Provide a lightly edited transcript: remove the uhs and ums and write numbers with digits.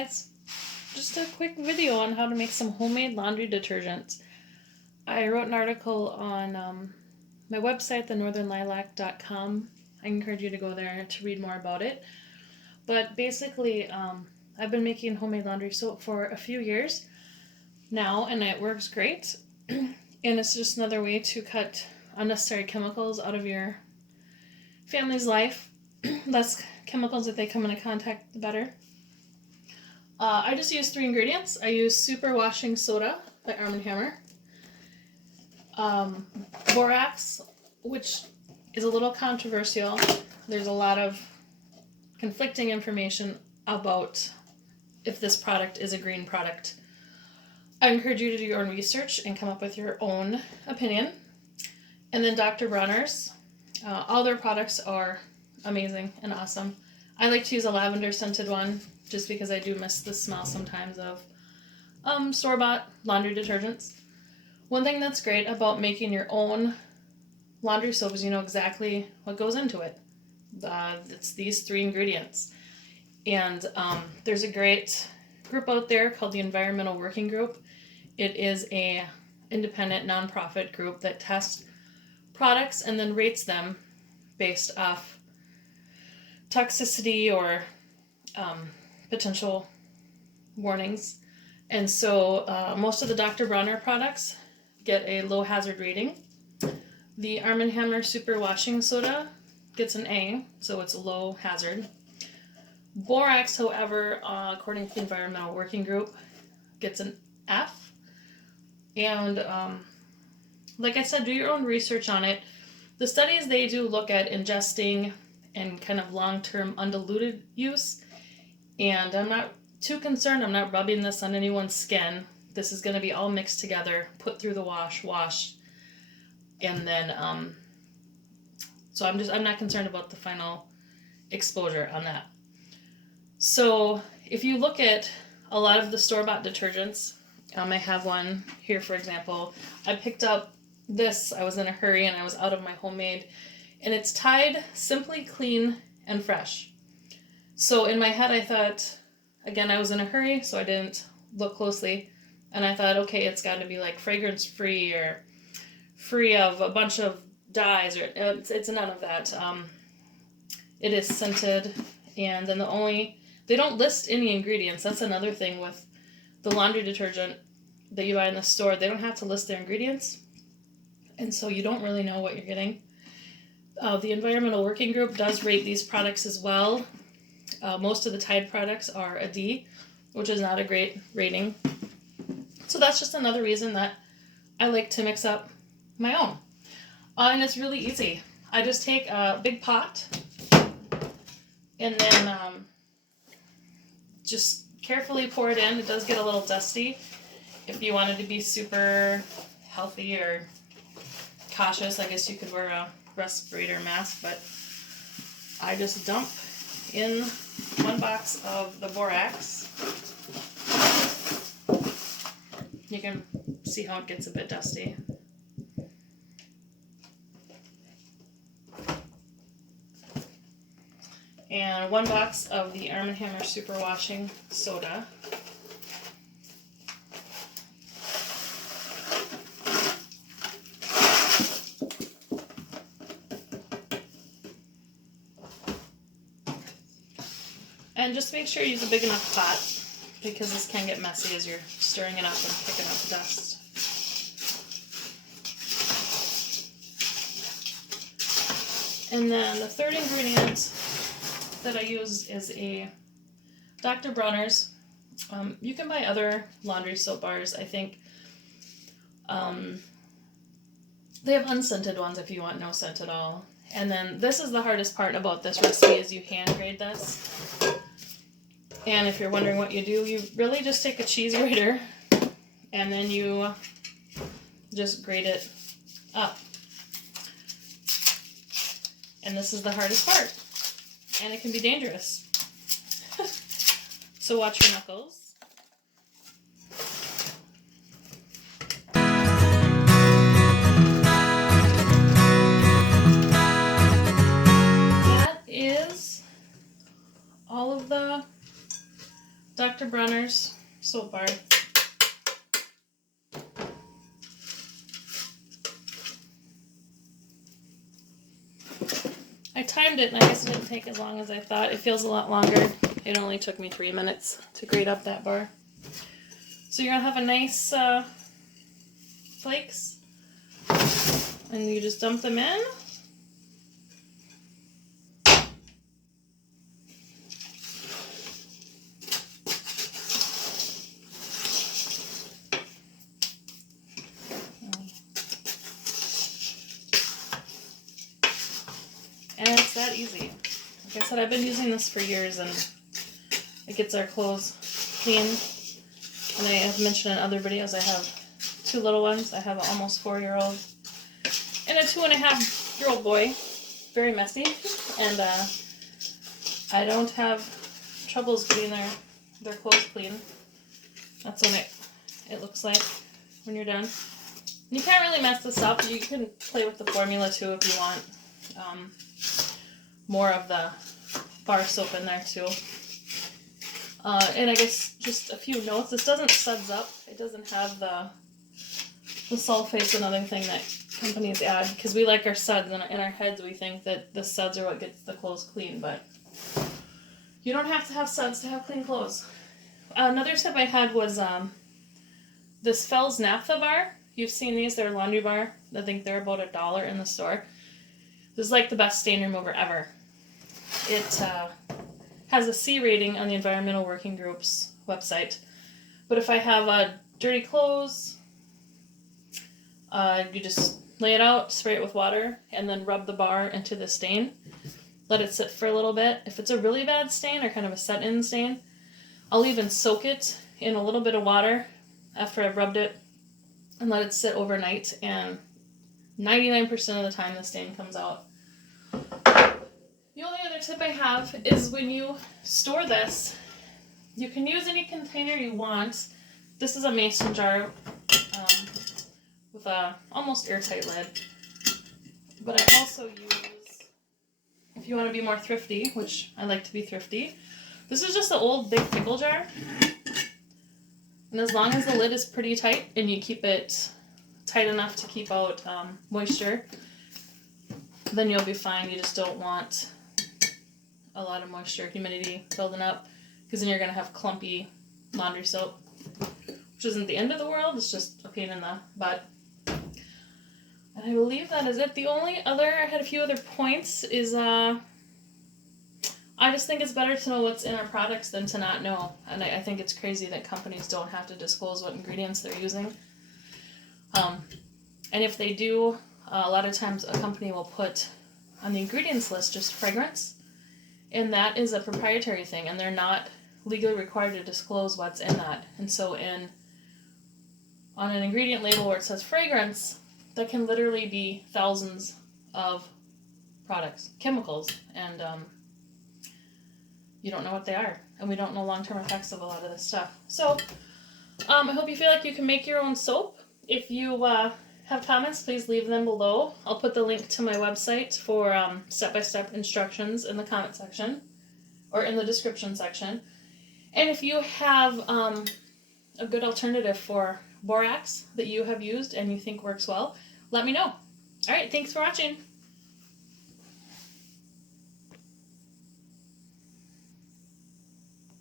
guys, just a quick video on how to make some homemade laundry detergent. I wrote an article on my website, thenorthernlilac.com. I encourage you to go there to read more about it. But basically, I've been making homemade laundry soap for a few years now, and it works great. And it's just another way to cut unnecessary chemicals out of your family's life. Less chemicals that they come into contact, the better. I just use 3 ingredients. I use Super Washing Soda by Arm & Hammer, borax, which is a little controversial. There's a lot of conflicting information about if this product is a green product. I encourage you to do your own research and come up with your own opinion. And then Dr. Bronner's. All their products are amazing and awesome. I like to use a lavender scented one just because I do miss the smell sometimes of store-bought laundry detergents. One thing that's great about making your own laundry soap is you know exactly what goes into it. It's these 3 ingredients. And there's a great group out there called the Environmental Working Group. It is a independent nonprofit group that tests products and then rates them based off toxicity or potential warnings. And so most of the Dr. Bronner products get a low hazard rating. The Arm & Hammer Super Washing Soda gets an A, so it's a low hazard. Borax, however, according to the Environmental Working Group, gets an F. And like I said, do your own research on it. The studies, they do look at ingesting and kind of long-term undiluted use. And I'm not too concerned. I'm not rubbing this on anyone's skin. This is going to be all mixed together, put through the wash, and then so I'm not concerned about the final exposure on that. So if you look at a lot of the store-bought detergents, I have one here, for example. I picked up this. I was in a hurry and I was out of my homemade, and it's Tide Simply Clean and Fresh. So in my head I thought, again, I was in a hurry, so I didn't look closely, and I thought, okay, it's got to be like fragrance free or free of a bunch of dyes, or it's none of that. It is scented, and then they don't list any ingredients. That's another thing with the laundry detergent that you buy in the store. They don't have to list their ingredients, and so you don't really know what you're getting. The Environmental Working Group does rate these products as well. Most of the Tide products are a D, which is not a great rating. So that's just another reason that I like to mix up my own. And it's really easy. I just take a big pot and then just carefully pour it in. It does get a little dusty. If you wanted to be super healthy or cautious, I guess you could wear a respirator mask, but I just dump in 1 box of the borax. You can see how it gets a bit dusty. And 1 box of the Arm & Hammer Super Washing Soda. And just make sure you use a big enough pot, because this can get messy as you're stirring it up and picking up the dust. And then the 3rd ingredient that I use is a Dr. Bronner's. You can buy other laundry soap bars, I think. They have unscented ones if you want no scent at all. And then this is the hardest part about this recipe, is you hand grate this. And if you're wondering what you do, you really just take a cheese grater and then you just grate it up. And this is the hardest part. And it can be dangerous. So watch your knuckles. That is all of the Dr. Dr. Bronner's soap bar. I timed it and I guess it didn't take as long as I thought. It feels a lot longer. It only took me 3 minutes to grate up that bar. So you're going to have a nice flakes, and you just dump them in. And it's that easy. Like I said, I've been using this for years, and it gets our clothes clean. And I have mentioned in other videos, I have 2 little ones. I have an almost 4-year-old and a 2.5-year-old boy. Very messy. And I don't have troubles getting their clothes clean. That's what it looks like when you're done. You can't really mess this up. You can play with the formula too if you want more of the bar soap in there too. And I guess just a few notes. This doesn't suds up. It doesn't have the sulfate's another thing that companies add, because we like our suds. In our heads we think that the suds are what gets the clothes clean, but you don't have to have suds to have clean clothes. Another tip I had was this Fells Naphtha bar. You've seen these. They're a laundry bar. I think they're about $1 in the store. This is like the best stain remover ever. It has a C rating on the Environmental Working Group's website. But if I have dirty clothes, you just lay it out, spray it with water, and then rub the bar into the stain. Let it sit for a little bit. If it's a really bad stain or kind of a set-in stain, I'll even soak it in a little bit of water after I've rubbed it and let it sit overnight, and 99% of the time the stain comes out. The only other tip I have is when you store this, you can use any container you want. This is a mason jar with a almost airtight lid. But I also use, if you want to be more thrifty, which I like to be thrifty, this is just an old big pickle jar. And as long as the lid is pretty tight and you keep it tight enough to keep out moisture, then you'll be fine. You just don't want a lot of moisture, humidity building up, because then you're going to have clumpy laundry soap, which isn't the end of the world. It's just a pain in the butt. And I believe that is it. The only other, I had a few other points, is I just think it's better to know what's in our products than to not know. And I think it's crazy that companies don't have to disclose what ingredients they're using. And if they do, a lot of times a company will put on the ingredients list just fragrance. And that is a proprietary thing, and they're not legally required to disclose what's in that. And so on an ingredient label where it says fragrance, that can literally be thousands of products, chemicals, and you don't know what they are. And we don't know long-term effects of a lot of this stuff. So I hope you feel like you can make your own soap. If you have comments, please leave them below. I'll put the link to my website for step-by-step instructions in the comment section or in the description section. And if you have a good alternative for borax that you have used and you think works well, let me know. All right, thanks for watching.